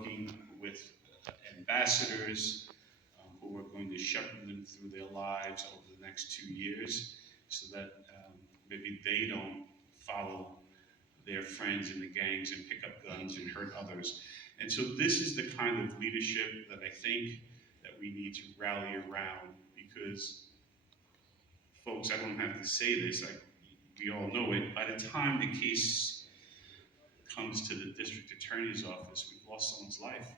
working with ambassadors who are going to shepherd them through their lives over the next 2 years so that maybe they don't follow their friends in the gangs and pick up guns and hurt others. And so this is the kind of leadership that I think that we need to rally around because, folks, I don't have to say this, we all know it, by the time the case comes to the district attorney's office, we've lost someone's life.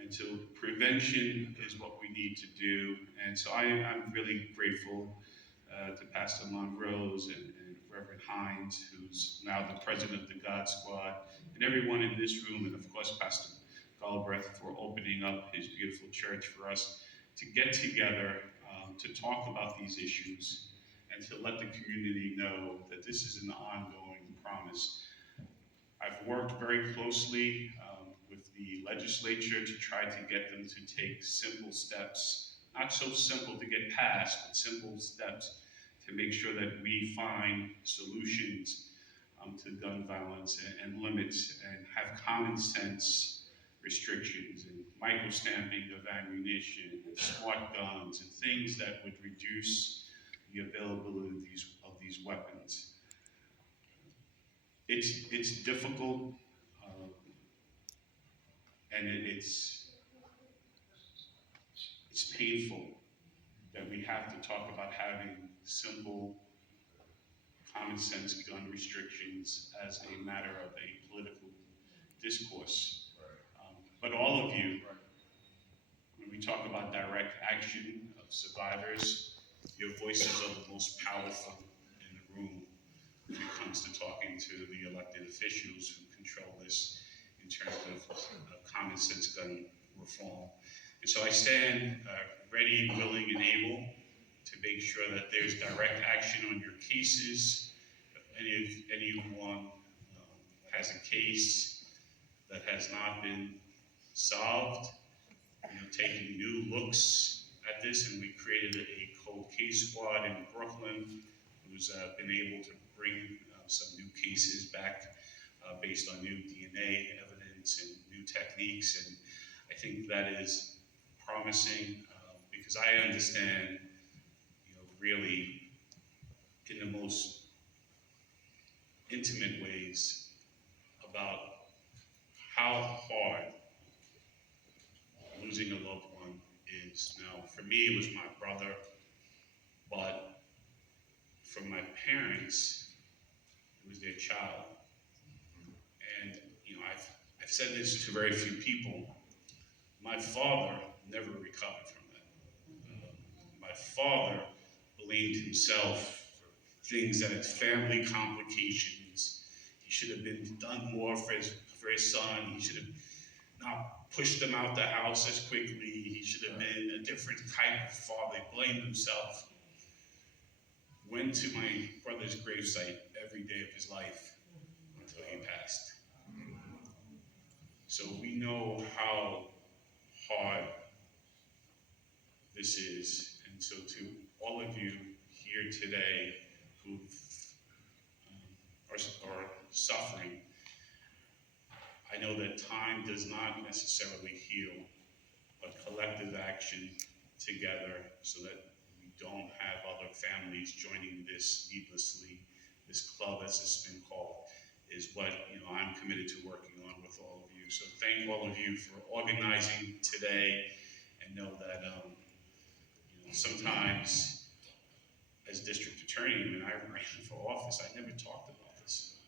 And so prevention is what we need to do. And so I'm really grateful to Pastor Monrose and Reverend Hines, who's now the president of the God Squad, and everyone in this room, and of course Pastor Galbraith for opening up his beautiful church for us to get together to talk about these issues and to let the community know that this is an ongoing promise. I've worked very closely with the legislature to try to get them to take simple steps, not so simple to get passed, but simple steps to make sure that we find solutions to gun violence and limits and have common sense restrictions and micro-stamping of ammunition and smart guns and things that would reduce the availability of these weapons. It's difficult and it's painful that we have to talk about having simple, common sense gun restrictions as a matter of a political discourse. But all of you, when we talk about direct action of survivors, your voices are the most powerful in the room when it comes to talking to the elected officials who control this in terms of common sense gun reform. And so I stand ready, willing, and able to make sure that there's direct action on your cases. If anyone has a case that has not been solved, taking new looks at this, and we created a cold case squad in Brooklyn who's been able to bring some new cases back based on new DNA evidence and new techniques, and I think that is promising because I understand, really in the most intimate ways about how hard losing a loved one is. Now, for me, it was my brother, but for my parents, it was their child. And, I've said this to very few people. My father never recovered from that. My father blamed himself for things that had family complications. He should have been done more for his son. He should have not pushed him out the house as quickly. He should have been a different type of father. He blamed himself. Went to my brother's gravesite every day of his life until he passed. So we know how hard this is. And so to all of you here today who are suffering, I know that time does not necessarily heal, but collective action together so that we don't have other families joining this needlessly, this club as it's been called, is what I'm committed to working on with all of you. So thank all of you for organizing today, and know that sometimes as district attorney, when I ran for office, I never talked about this.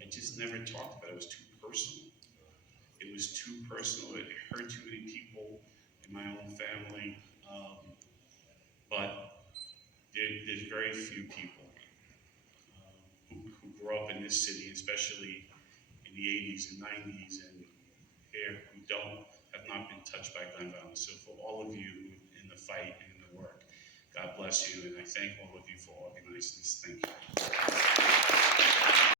I just never talked about it. It was too personal. It was too personal. It hurt too many people in my own family. But there's very few people who grew up in this city, especially in the 80s and 90s and here, who have not been touched by gun violence. So for all of you in the fight and in the work, God bless you, and I thank all of you for organizing this. Thank you.